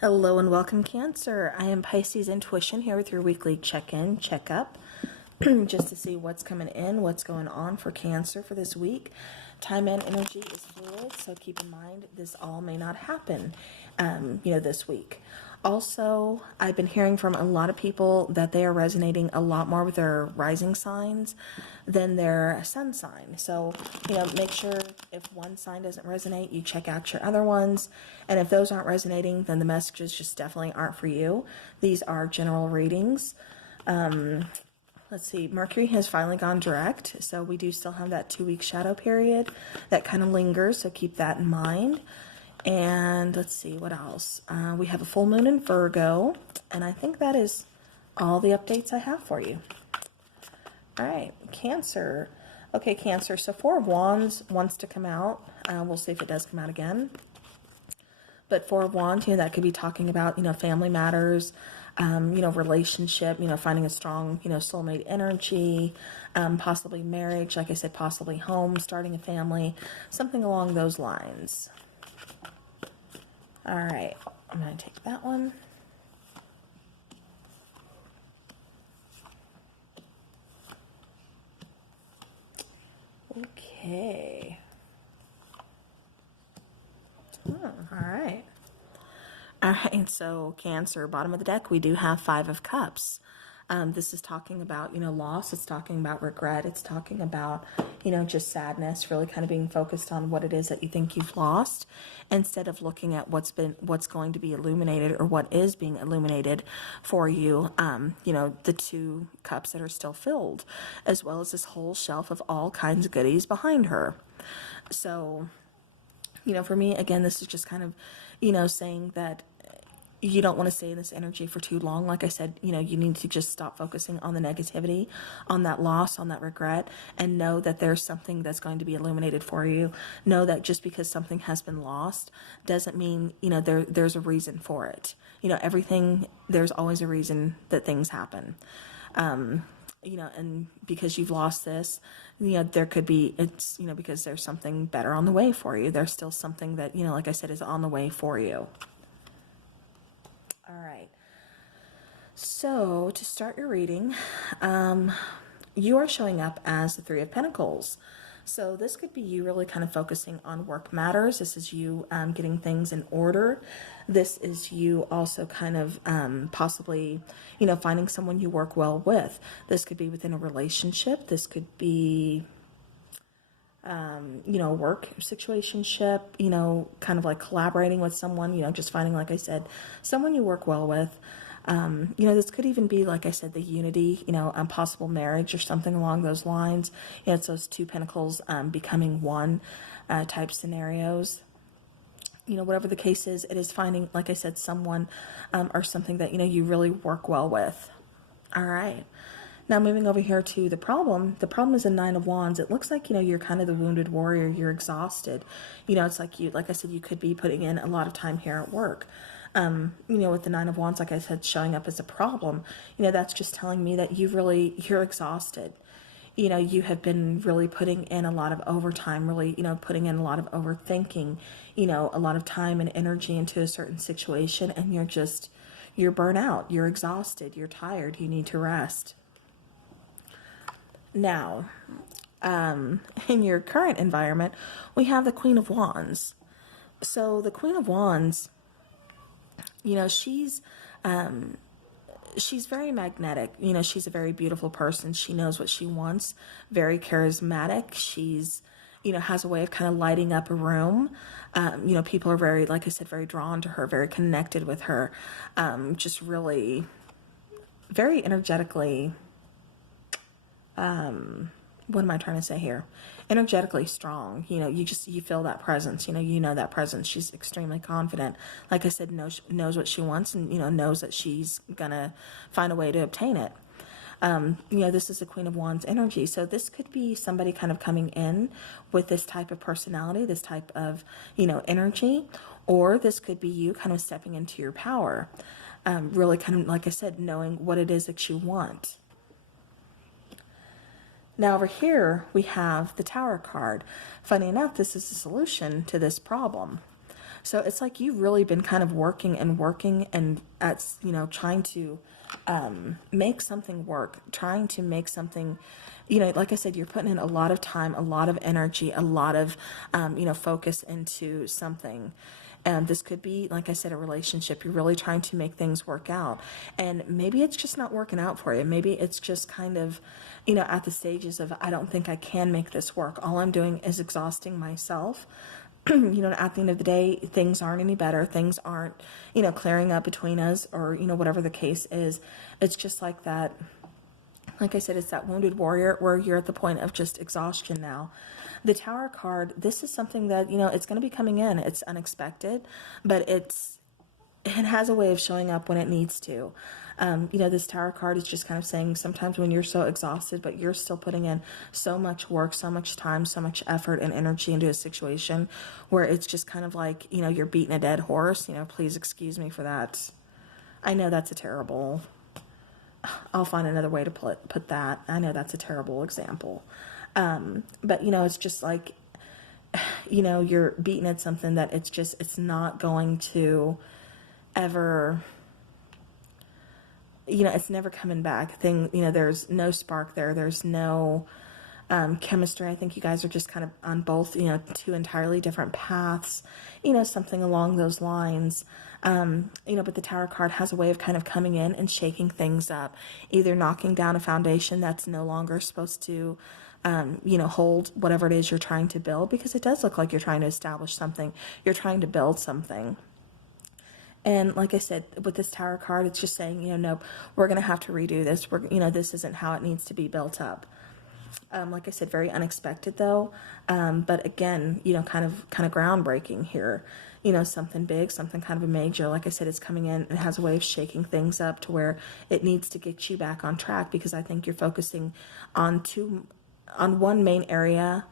Hello and welcome, Cancer. I am Pisces Intuition here with your weekly check-in, check-up, just to see what's coming in, what's going on for Cancer for this week. Time and energy is fluid, so keep in mind this all may not happen, this week. Also, I've been hearing from a lot of people that they are resonating a lot more with their rising signs than their sun sign. So, make sure if one sign doesn't resonate, you check out your other ones. And if those aren't resonating, then the messages just definitely aren't for you. These are general readings. Let's see, Mercury has finally gone direct, so we do still have that 2-week shadow period that kind of lingers, so keep that in mind. And let's see, what else? We have a full moon in Virgo, and I think that is all the updates I have for you. All right, Cancer. Okay, Cancer, so Four of Wands wants to come out. We'll see if it does come out again. But Four of Wands, that could be talking about, family matters, relationship, finding a strong, soulmate energy, possibly marriage, like I said, possibly home, starting a family, something along those lines. All right, I'm going to take that one. Okay. Oh, all right. All right, so Cancer, bottom of the deck, we do have Five of Cups. This is talking about, loss. It's talking about regret. It's talking about, just sadness, really kind of being focused on what it is that you think you've lost instead of looking at what's going to be illuminated or what is being illuminated for you. The 2 cups that are still filled, as well as this whole shelf of all kinds of goodies behind her. So, for me, again, this is just kind of, saying that you don't want to stay in this energy for too long. Like I said, you need to just stop focusing on the negativity, on that loss, on that regret, and know that there's something that's going to be illuminated for you. Know that just because something has been lost doesn't mean, there's a reason for it. Everything, there's always a reason that things happen. And because you've lost this, there could be, it's, because there's something better on the way for you. There's still something that, like I said, is on the way for you. All right. So to start your reading, you are showing up as the Three of Pentacles. So this could be you really kind of focusing on work matters. This is you getting things in order. This is you also kind of possibly, finding someone you work well with. This could be within a relationship. This could be, work situationship, kind of like collaborating with someone, just finding, like I said, someone you work well with. This could even be, like I said, the unity, a possible marriage or something along those lines. It's those 2 pentacles becoming one type scenarios. Whatever the case is, it is finding, like I said, someone or something that, you really work well with. All right. Now moving over here to the problem is a 9 of Wands. It looks like, you're kind of the wounded warrior. You're exhausted. It's like I said, you could be putting in a lot of time here at work. With the 9 of Wands, like I said, showing up as a problem, that's just telling me that you're exhausted. You have been really putting in a lot of overtime, really, putting in a lot of overthinking, a lot of time and energy into a certain situation, and you're burnt out, you're exhausted, you're tired, you need to rest. Now, in your current environment, we have the Queen of Wands. So the Queen of Wands, she's very magnetic. She's a very beautiful person. She knows what she wants, very charismatic. She's, has a way of kind of lighting up a room. People are very, like I said, very drawn to her, very connected with her, just really very energetically, what am I trying to say here? Energetically strong. You feel that presence, that presence. She's extremely confident. Like I said, knows what she wants and, knows that she's going to find a way to obtain it. This is the Queen of Wands energy. So this could be somebody kind of coming in with this type of personality, this type of, energy, or this could be you kind of stepping into your power. Really kind of, like I said, knowing what it is that you want. Now over here, we have the Tower card. Funny enough, this is the solution to this problem. So it's like you've really been kind of working and at, trying to make something work, trying to make something, like I said, you're putting in a lot of time, a lot of energy, a lot of, focus into something. And this could be, like I said, a relationship. You're really trying to make things work out. And maybe it's just not working out for you. Maybe it's just kind of, at the stages of, I don't think I can make this work. All I'm doing is exhausting myself. At the end of the day, things aren't any better. Things aren't, clearing up between us, or, whatever the case is. It's just like that. Like I said, it's that wounded warrior where you're at the point of just exhaustion now. The Tower card, this is something that, it's going to be coming in. It's unexpected, but it has a way of showing up when it needs to. This Tower card is just kind of saying sometimes when you're so exhausted, but you're still putting in so much work, so much time, so much effort and energy into a situation where it's just kind of like, you're beating a dead horse. Please excuse me for that. I know that's a terrible... I'll find another way to put that. I know that's a terrible example. But, it's just like, you're beating at something that it's not going to ever, it's never coming back. There's no spark there. There's no chemistry. I think you guys are just kind of on both, two entirely different paths, something along those lines. But the Tower card has a way of kind of coming in and shaking things up, either knocking down a foundation that's no longer supposed to, hold whatever it is you're trying to build, because it does look like you're trying to establish something. You're trying to build something. And like I said, with this Tower card, it's just saying, nope, we're going to have to redo this. This isn't how it needs to be built up. Like I said, very unexpected though. But again, kind of groundbreaking here. Something big, something kind of a major. Like I said, it's coming in and has a way of shaking things up to where it needs to get you back on track, because I think you're focusing on one main area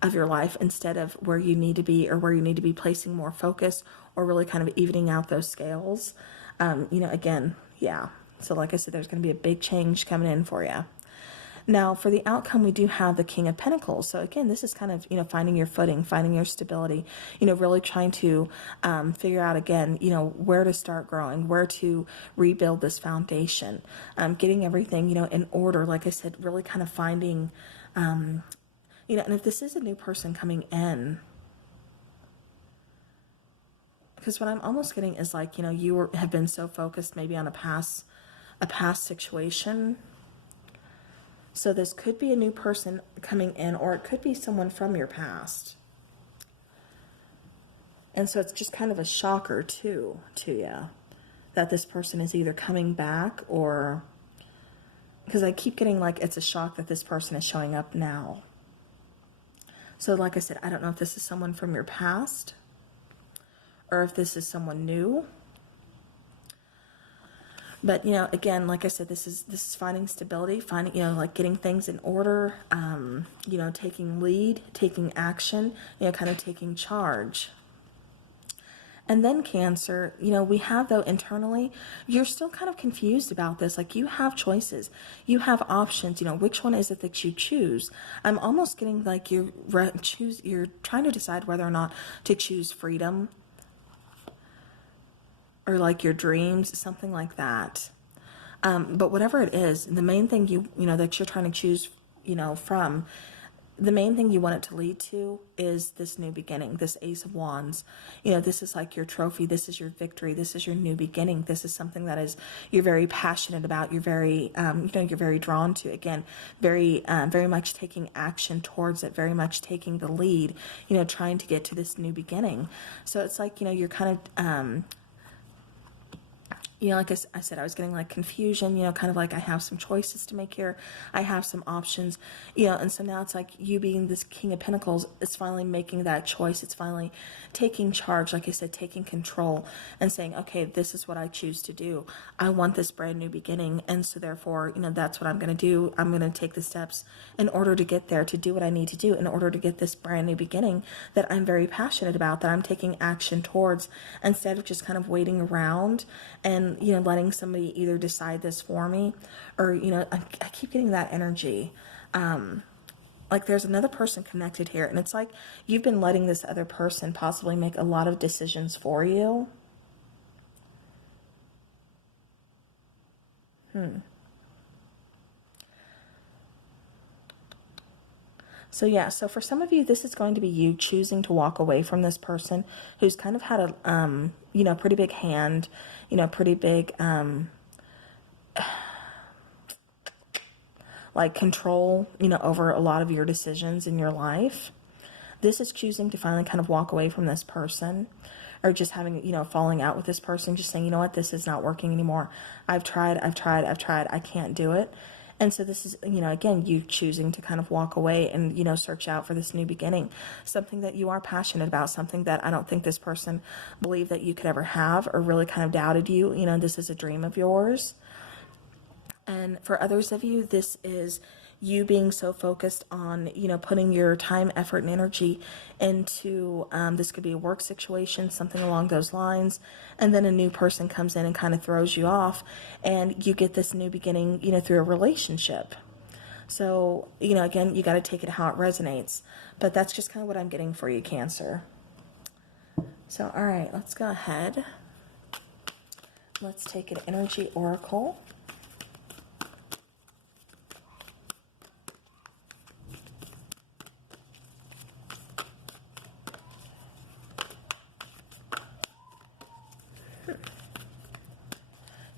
of your life instead of where you need to be, or where you need to be placing more focus, or really kind of evening out those scales. Again, yeah. So like I said, there's going to be a big change coming in for you. Now, for the outcome, we do have the King of Pentacles. So again, this is kind of, finding your footing, finding your stability, really trying to figure out again, where to start growing, where to rebuild this foundation, getting everything, in order. Like I said, really kind of finding, and if this is a new person coming in, because what I'm almost getting is like, have been so focused maybe on a past situation. So this could be a new person coming in, or it could be someone from your past. And so it's just kind of a shocker too to you that this person is either coming back, or because I keep getting like it's a shock that this person is showing up now. So like I said, I don't know if this is someone from your past or if this is someone new. But, again, like I said, this is finding stability, finding, like getting things in order, taking lead, taking action, kind of taking charge. And then Cancer, we have, though, internally, you're still kind of confused about this. Like, you have choices. You have options. Which one is it that you choose? I'm almost getting like you're trying to decide whether or not to choose freedom, or like your dreams, something like that. But whatever it is, the main thing that you're trying to choose, from, the main thing you want it to lead to is this new beginning, this Ace of Wands. This is like your trophy. This is your victory. This is your new beginning. This is something that you're very passionate about. You're very, you're very drawn to. Again, very much taking action towards it, very much taking the lead, trying to get to this new beginning. So it's like, you're kind of, like I said, I was getting like confusion, kind of like I have some choices to make here. I have some options, and so now it's like you being this King of Pentacles is finally making that choice. It's finally taking charge, like I said, taking control and saying, okay, this is what I choose to do. I want this brand new beginning. And so therefore, that's what I'm going to do. I'm going to take the steps in order to get there, to do what I need to do in order to get this brand new beginning that I'm very passionate about, that I'm taking action towards, instead of just kind of waiting around and letting somebody either decide this for me, or I keep getting that energy. like there's another person connected here, and it's like you've been letting this other person possibly make a lot of decisions for you. So yeah, so for some of you, this is going to be you choosing to walk away from this person who's kind of had a, you know, pretty big hand, you know, pretty big, like control, you know, over a lot of your decisions in your life. This is choosing to finally kind of walk away from this person, or just having, you know, falling out with this person, just saying, you know what, this is not working anymore. I've tried, I can't do it. And so this is, you know, again, you choosing to kind of walk away and, you know, search out for this new beginning, something that you are passionate about, something that I don't think this person believed that you could ever have, or really kind of doubted you. You know, this is a dream of yours. And for others of you, this is you being so focused on, you know, putting your time, effort, and energy into, this could be a work situation, something along those lines. And then a new person comes in and kind of throws you off, and you get this new beginning, you know, through a relationship. So, you know, again, you got to take it how it resonates. But that's just kind of what I'm getting for you, Cancer. So, all right, let's go ahead. Let's take an energy oracle.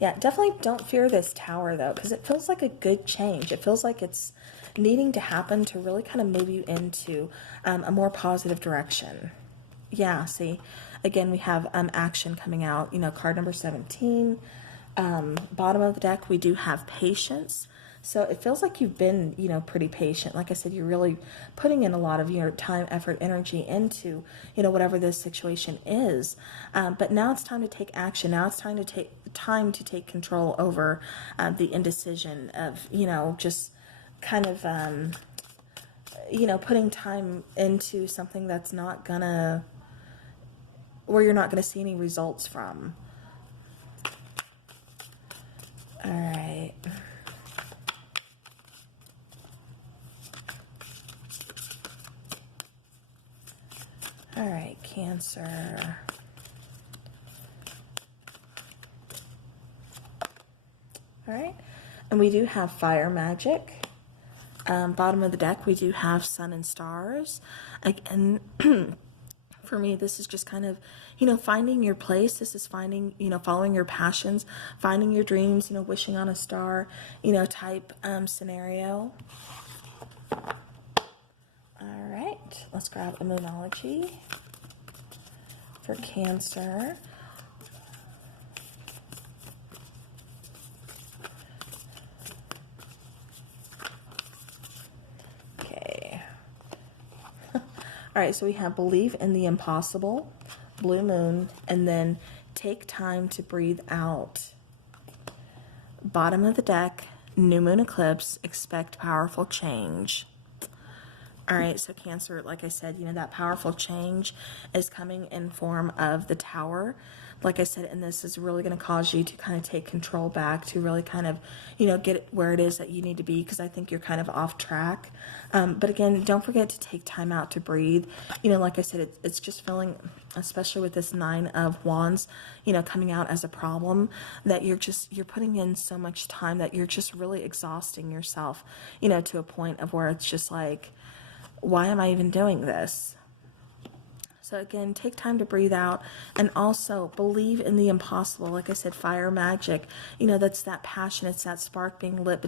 Yeah, definitely don't fear this tower, though, because it feels like a good change. It feels like it's needing to happen to really kind of move you into a more positive direction. Yeah, see, again, we have action coming out, you know, card number 17. Bottom of the deck, we do have patience. So it feels like you've been, you know, pretty patient. Like I said, you're really putting in a lot of your time, effort, energy into, you know, whatever this situation is. But now it's time to take action. Now it's time to take control over the indecision of, you know, just kind of, you know, putting time into something that's not gonna, where you're not gonna see any results from. All right. All right, Cancer. All right, and we do have fire magic. Bottom of the deck, we do have sun and stars. Again, for me, this is just kind of, you know, finding your place. This is finding, you know, following your passions, finding your dreams, you know, wishing on a star, you know, type scenario. All right, let's grab a Moonology for Cancer. Okay. All right, so we have believe in the impossible, blue moon, and then take time to breathe out. Bottom of the deck, new moon eclipse, expect powerful change. All right, so Cancer, like I said, you know, that powerful change is coming in form of the tower. Like I said, and this is really going to cause you to kind of take control back, to really kind of, you know, get where it is that you need to be, because I think you're kind of off track. But again, don't forget to take time out to breathe. You know, like I said, it's just feeling, especially with this 9 of Wands, you know, coming out as a problem, that you're putting in so much time that you're just really exhausting yourself, you know, to a point of where it's just like, why am I even doing this? So again, take time to breathe out, and also believe in the impossible. Like I said, fire magic, you know, that's that passion. It's that spark being lit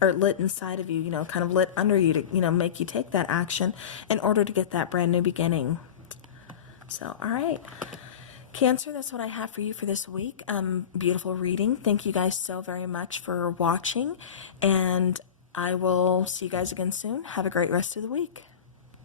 lit inside of you, you know, kind of lit under you to, you know, make you take that action in order to get that brand new beginning. So, all right. Cancer, that's what I have for you for this week. Beautiful reading. Thank you guys so very much for watching, and I will see you guys again soon. Have a great rest of the week.